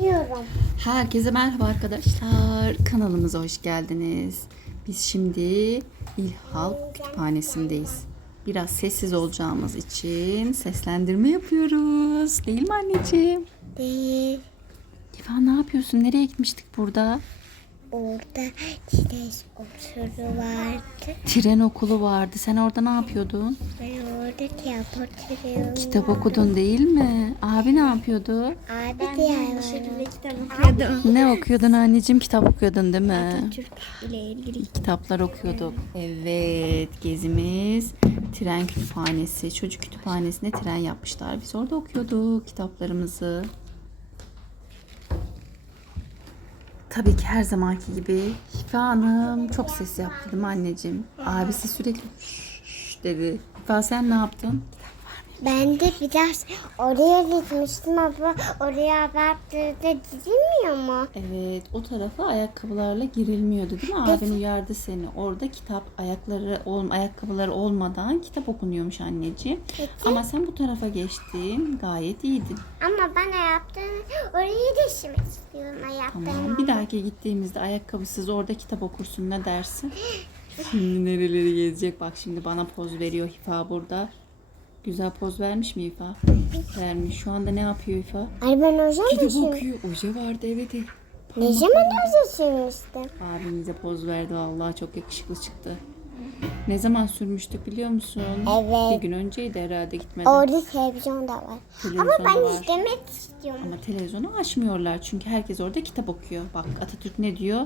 Diyorum. Herkese merhaba arkadaşlar. Kanalımıza hoş geldiniz. Biz şimdi İl Halk Kütüphanesi'ndeyiz. Biraz sessiz olacağımız için seslendirme yapıyoruz. Değil mi anneciğim? Değil. İfa ne yapıyorsun? Nereye gitmiştik burada? Orada çileş oturu vardı. Tren okulu vardı. Sen orada ne yapıyordun? Ben orada tiyatro oturuyorum. Kitap okudun değil mi? Abi ne yapıyordu? Abi diğer Ne okuyordun anneciğim? Kitap okuyordun değil mi? Türk ile ilgili. kitaplar okuyorduk. Evet, gezimiz tren kütüphanesi, çocuk kütüphanesinde tren yapmışlar. Biz orada okuyorduk kitaplarımızı. Tabii ki her zamanki gibi Hife Hanım çok ses yaptı değil mi anneciğim? Abisi sürekli dedi. Hife sen ne yaptın? Ben de biraz oraya gitmiştim ama oraya baktığında gidilmiyor mu? Evet, o tarafa ayakkabılarla girilmiyordu değil mi? Abin uyardı seni. Orada kitap ayakları ol, ayakkabıları olmadan kitap okunuyormuş anneciğim. Peki. Ama sen bu tarafa geçtin. Gayet iyiydin. Ama ben ayaklarını oraya değiştirmek istiyorum ayaklarımı. Tamam. Bir dahaki gittiğimizde ayakkabısız orada kitap okursun. Ne dersin? Şimdi nereleri gezecek? Bak şimdi bana poz veriyor Hifa burada. Güzel poz vermiş mi Hifa? Vermiş. Şu anda ne yapıyor Hifa? Ay ben oje düşün. okuyor. Oje vardı evet. Ne zaman oje sürmüştüm? Abinize poz verdi vallahi çok yakışıklı çıktı. Ne zaman sürmüştük biliyor musun? Evet. Bir gün önceydi herhalde gitmeden. Orada televizyon da var. Ama Televizyonda ben var. izlemek istiyorum. Ama televizyonu açmıyorlar çünkü herkes orada kitap okuyor. Bak Atatürk ne diyor?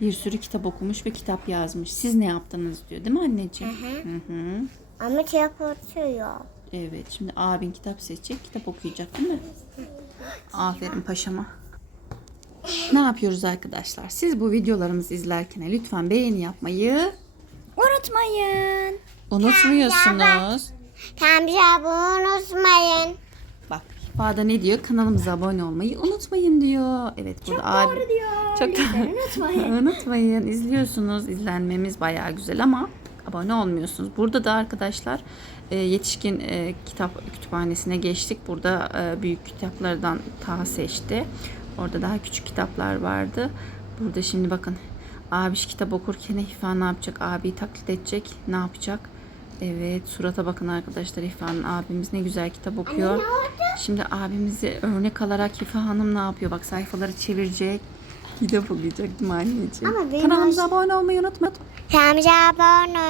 Bir sürü kitap okumuş ve kitap yazmış. Siz ne yaptınız diyor değil mi anneciğim? Hı hı. Ama tiyatro oturuyor. Evet şimdi abin kitap seçecek kitap okuyacak değil mi? Aferin paşama. Ne yapıyoruz arkadaşlar? Siz bu videolarımızı izlerken lütfen beğeni yapmayı Unutmayın. unutmuyorsunuz. Kamca bunu unutmayın. İfade ne diyor? Kanalımıza abone olmayı unutmayın diyor. Evet burada abi. diyor. Çok doğru. unutmayın. unutmayın. İzliyorsunuz. İzlenmemiz bayağı güzel ama abone olmuyorsunuz. Burada da arkadaşlar e, yetişkin e, kitap kütüphanesine geçtik. Burada e, büyük kitaplardan ta seçti. Orada daha küçük kitaplar vardı. Burada şimdi bakın abiş kitap okurken İhfa ne yapacak? Abi taklit edecek. Ne yapacak? Evet surata bakın arkadaşlar İhfa'nın abimiz ne güzel kitap okuyor. Şimdi abimizi örnek alarak İhfa Hanım ne yapıyor? Bak sayfaları çevirecek. Kitap okuyacak değil mi anneciğim? Kanalımıza abone olmayı unutma. Kamca abone